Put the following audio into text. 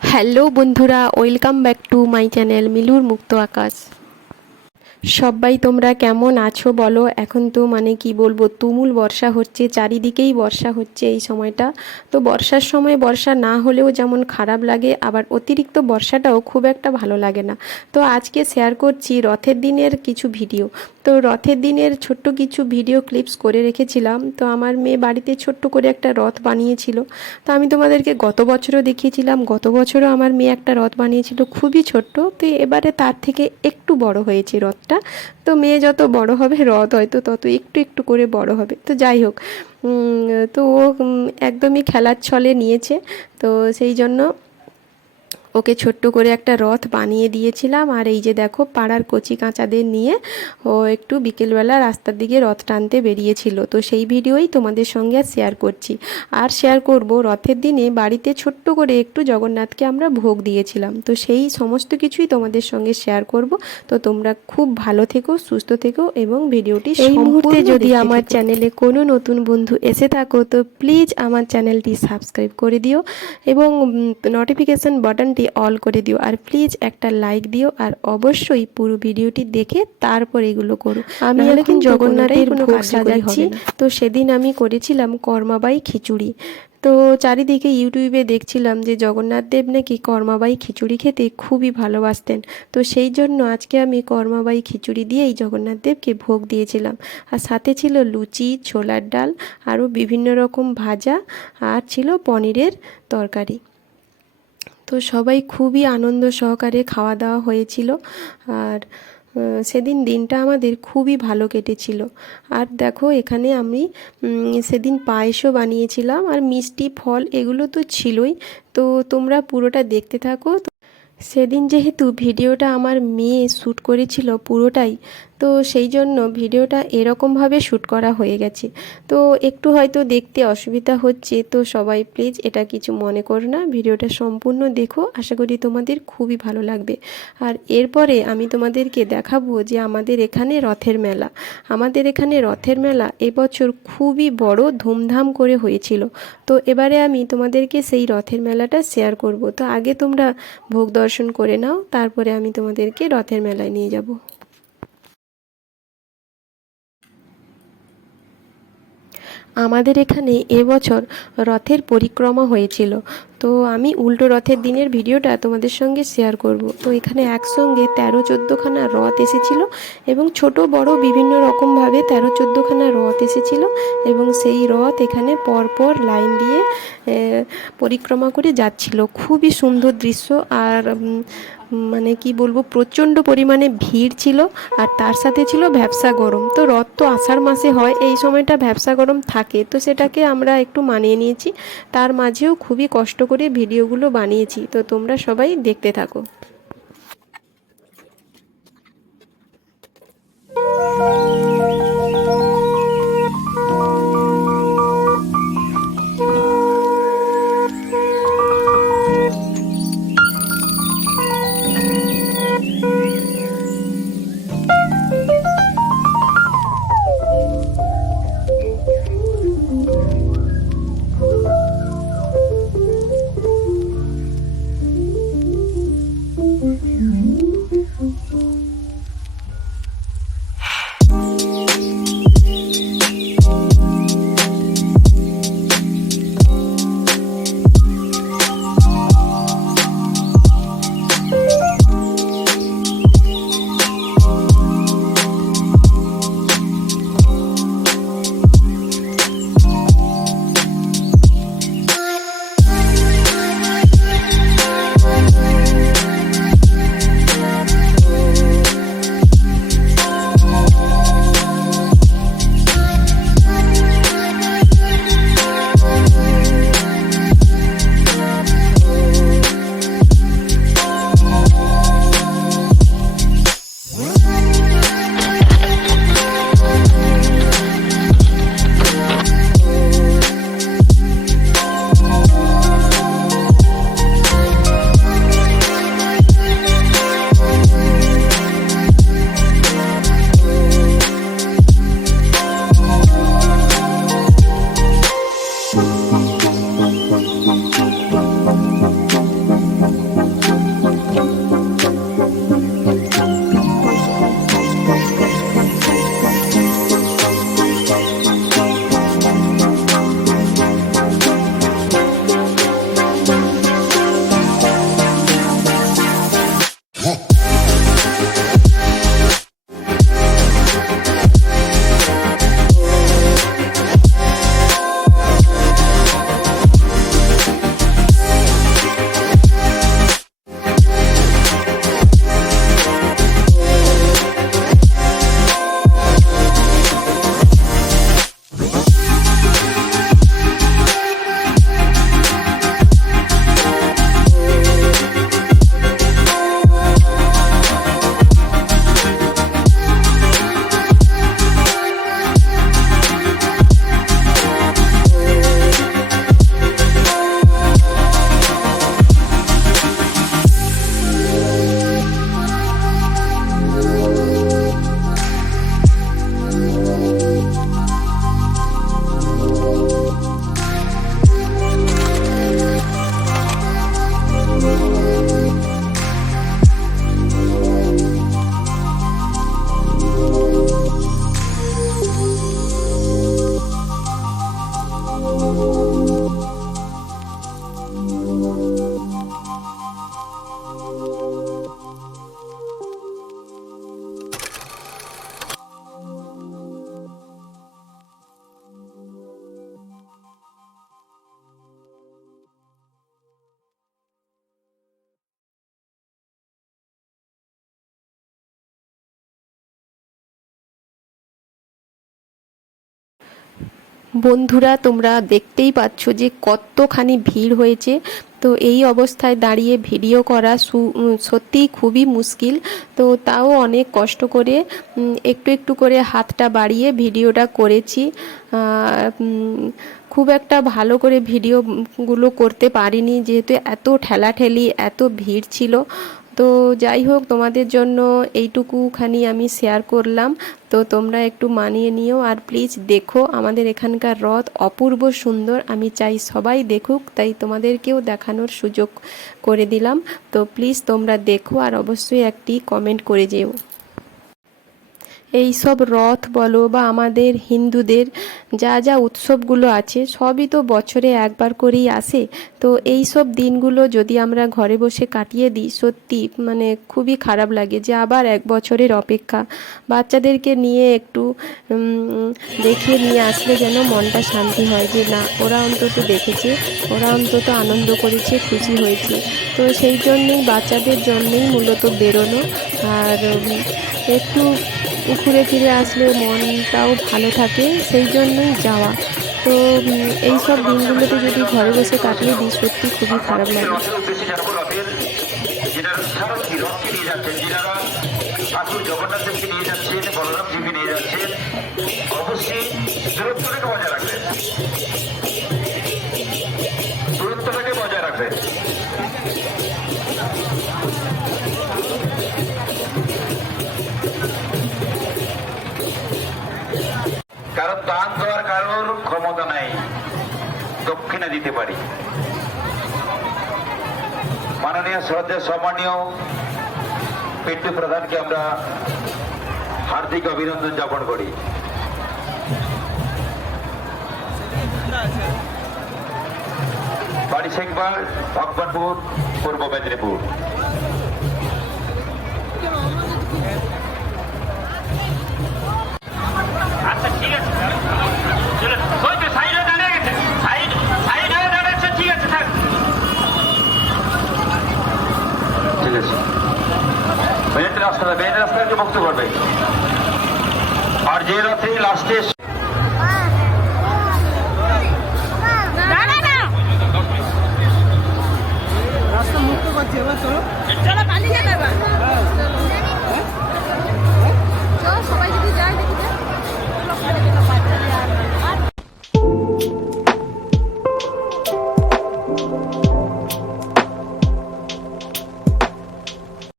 Hello বন্ধুরা, welcome back to my channel মিলুর মুক্ত আকাশ। সবাই তোমরা কেমন আছো বলো। এখন তো মানে কি বলবো, তুমুল বর্ষা হচ্ছে, চারিদিকেই বর্ষা হচ্ছে এই সময়টা। তো বর্ষার সময় বর্ষা না হলেও যেমন খারাপ লাগে, আবার অতিরিক্ত বর্ষাটাও খুব একটা ভালো লাগে না। তো আজকে শেয়ার করছি রথের দিনের কিছু ভিডিও। তো রথের দিনের ছোট্ট কিছু ভিডিও ক্লিপস করে রেখেছিলাম। তো আমার মেয়ে বাড়িতে ছোট্ট করে একটা রথ বানিয়েছিল। তো আমি তোমাদেরকে গত বছরও দেখিয়েছিলাম, গত বছরও আমার মেয়ে একটা রথ বানিয়েছিল, খুবই ছোট্ট। তো এবারে তার থেকে একটু বড় হয়েছে রথটা। তো মেয়ে যত বড় হবে রথ হয়তো তত একটু একটু করে বড় হবে। তো যাই হোক, তো ও একদমই খেলার ছলে নিয়েছে। তো সেই জন্য ওকে ছোট্ট করে একটা রথ বানিয়ে দিয়েছিলাম। আর এই যে দেখো, পাড়ার কচি কাঁচাদের নিয়ে ও একটু বিকেলবেলা রাস্তার দিকে রথ টানতে বেরিয়েছিল। তো সেই ভিডিওই তোমাদের সঙ্গে আর শেয়ার করছি। আর শেয়ার করব রথের দিনে বাড়িতে ছোট্ট করে একটু জগন্নাথকে আমরা ভোগ দিয়েছিলাম। তো সেই সমস্ত কিছুই তোমাদের সঙ্গে শেয়ার করব। তো তোমরা খুব ভালো থেকো, সুস্থ থেকো এবং ভিডিওটি এই মুহূর্তে যদি আমার চ্যানেলে কোনো নতুন বন্ধু এসে থাকো তো প্লিজ আমার চ্যানেলটি সাবস্ক্রাইব করে দিও এবং নোটিফিকেশন বাটনটি অল করে দিও। আর প্লিজ একটা লাইক দিও, আর অবশ্যই পুরো ভিডিওটি দেখে তারপর এগুলো করো। আমি এখন জগন্নাথের ভোগ সাজাচ্ছি। তো সেদিন আমি করেছিলাম কর্মাবাই খিচুড়ি। তো চারিদিকে ইউটিউবে দেখছিলাম যে জগন্নাথ দেব নাকি কর্মাবাই খিচুড়ি খেতে খুবই ভালোবাসতেন। তো সেই জন্য আজকে আমি কর্মাবাই খিচুড়ি দিয়েই জগন্নাথ দেবকে ভোগ দিয়েছিলাম। আর সাথে ছিল লুচি, ছোলার ডাল, আরও বিভিন্ন রকম ভাজা, আর ছিল পনিরের তরকারি। তো সবাই খুবই আনন্দ সহকারে খাওয়া দাওয়া হয়েছিল। আর সেদিন দিনটা আমাদের খুবই ভালো কেটেছিল। আর দেখো, এখানে আমি সেদিন পায়েসও বানিয়েছিলাম, আর মিষ্টি ফল এগুলো তো ছিলই। তো তোমরা পুরোটা দেখতে থাকো। সেদিন যেহেতু ভিডিওটা আমার মেয়ে শ্যুট করেছিল পুরোটাই, তো সেই জন্য ভিডিওটা এরকমভাবে শ্যুট করা হয়ে গেছে। তো একটু হয়তো দেখতে অসুবিধা হচ্ছে, তো সবাই প্লিজ এটা কিছু মনে করো না, ভিডিওটা সম্পূর্ণ দেখো, আশা করি তোমাদের খুবই ভালো লাগবে। আর এরপরে আমি তোমাদেরকে দেখাবো যে আমাদের এখানে রথের মেলা। আমাদের এখানে রথের মেলা এবছর খুবই বড় ধুমধাম করে হয়েছিল। তো এবারে আমি তোমাদেরকে সেই রথের মেলাটা শেয়ার করব। তো আগে তোমরা ভোগ দর্শন করে নাও, তারপরে আমি তোমাদেরকে রথের মেলায় নিয়ে যাব। আমাদের এখানে এবছর রথের পরিক্রমা হয়েছিল। তো আমি উল্টো রথের দিনের ভিডিওটা তোমাদের সঙ্গে শেয়ার করব। তো এখানে একসঙ্গে 13-14খানা রথ এসেছিল, এবং ছোট বড় বিভিন্ন রকমভাবে 13-14খানা রথ এসেছিল, এবং সেই রথ এখানে পরপর লাইন দিয়ে পরিক্রমা করে যাচ্ছিল। খুবই সুন্দর দৃশ্য। আর মানে কি বলবো, প্রচণ্ড পরিমাণে ভিড় ছিল। আর তার সাথে ছিল ভ্যাপসা গরম। তো রথ তো আষাঢ় মাসে হয়, এই সময়টা ভ্যাপসা গরম থাকে, তো সেটাকে আমরা একটু মানিয়ে নিয়েছি। তার মাঝেও খুবই কষ্ট করে ভিডিওগুলো বানিয়েছি। তো তোমরা সবাই দেখতে থাকো। বন্ধুরা তোমরা দেখতেই পাচ্ছ যে কতখানি ভিড় হয়েছে। তো এই অবস্থায় দাঁড়িয়ে ভিডিও করা সত্যিই খুবই মুশকিল। তো তাও অনেক কষ্ট করে একটু একটু করে হাতটা বাড়িয়ে ভিডিওটা করেছি। খুব একটা ভালো করে ভিডিওগুলো করতে পারিনি, যেহেতু এত ঠেলাঠেলি এত ভিড় ছিল। তো যাই হোক, তোমাদের জন্য এইটুকুখানি আমি শেয়ার করলাম। তো তোমরা একটু মানিয়ে নিও, আর প্লিজ দেখো আমাদের এখানকার রথ অপূর্ব সুন্দর। আমি চাই সবাই দেখুক, তাই তোমাদেরকেও দেখানোর সুযোগ করে দিলাম। তো প্লিজ তোমরা দেখো, আর অবশ্যই একটি কমেন্ট করে যেও। এই সব রথ বলো বা আমাদের হিন্দুদের যা যা উৎসবগুলো আছে সবই তো বছরে একবার করেই আসে। তো এই সব দিনগুলো যদি আমরা ঘরে বসে কাটিয়ে দিই, সত্যি মানে খুবই খারাপ লাগে যে আবার এক বছরের অপেক্ষা। বাচ্চাদেরকে নিয়ে একটু দেখিয়ে নিয়ে আসলে যেন মনটা শান্তি হয়, যে না ওরা অন্তত দেখেছে, ওরা অন্তত আনন্দ করেছে, খুশি হয়েছে। তো সেই জন্যেই বাচ্চাদের জন্যেই মূলত বেরোনো। আর একটু ঘুরে ফিরে আসলে মনটাও ভালো থাকে, সেই জন্যই যাওয়া। তো এই সব দিনগুলোতে যদি ঘরে বসে কাটিয়ে দিই, সত্যি খুবই খারাপ লাগে। জগন্নাথ দেবকে নিয়ে যাচ্ছেন, বলরাম জিকে নিয়ে যাচ্ছেন, অবশ্যই দূরত্বটাকে বজায় রাখবেন, দূরত্বটাকে বজায় রাখবেন। কারণ দান দেওয়ার কারোর ক্ষমতা নাই, দক্ষিণা দিতে পারি। মাননীয় শ্রদ্ধেয় সম্মানীয় পিন্টু প্রধানকে আমরা হার্দিক অভিনন্দন জ্ঞাপন করি। বাড়ি শেখবার, ভগবানপুর, পূর্ব মেদিনীপুর। আচ্ছা ঠিক আছে, ওই তো সাইডে দাঁড়িয়ে গেছে, সাইডে দাঁড়িয়েছে, ঠিক আছে থাক। ঠিক আছে, মেন রাস্তাকে মুক্ত করবে। আর যে রথে লাস্টে রাস্তা মুক্ত করছে, এবার চলো চলো পালিয়ে যাবে।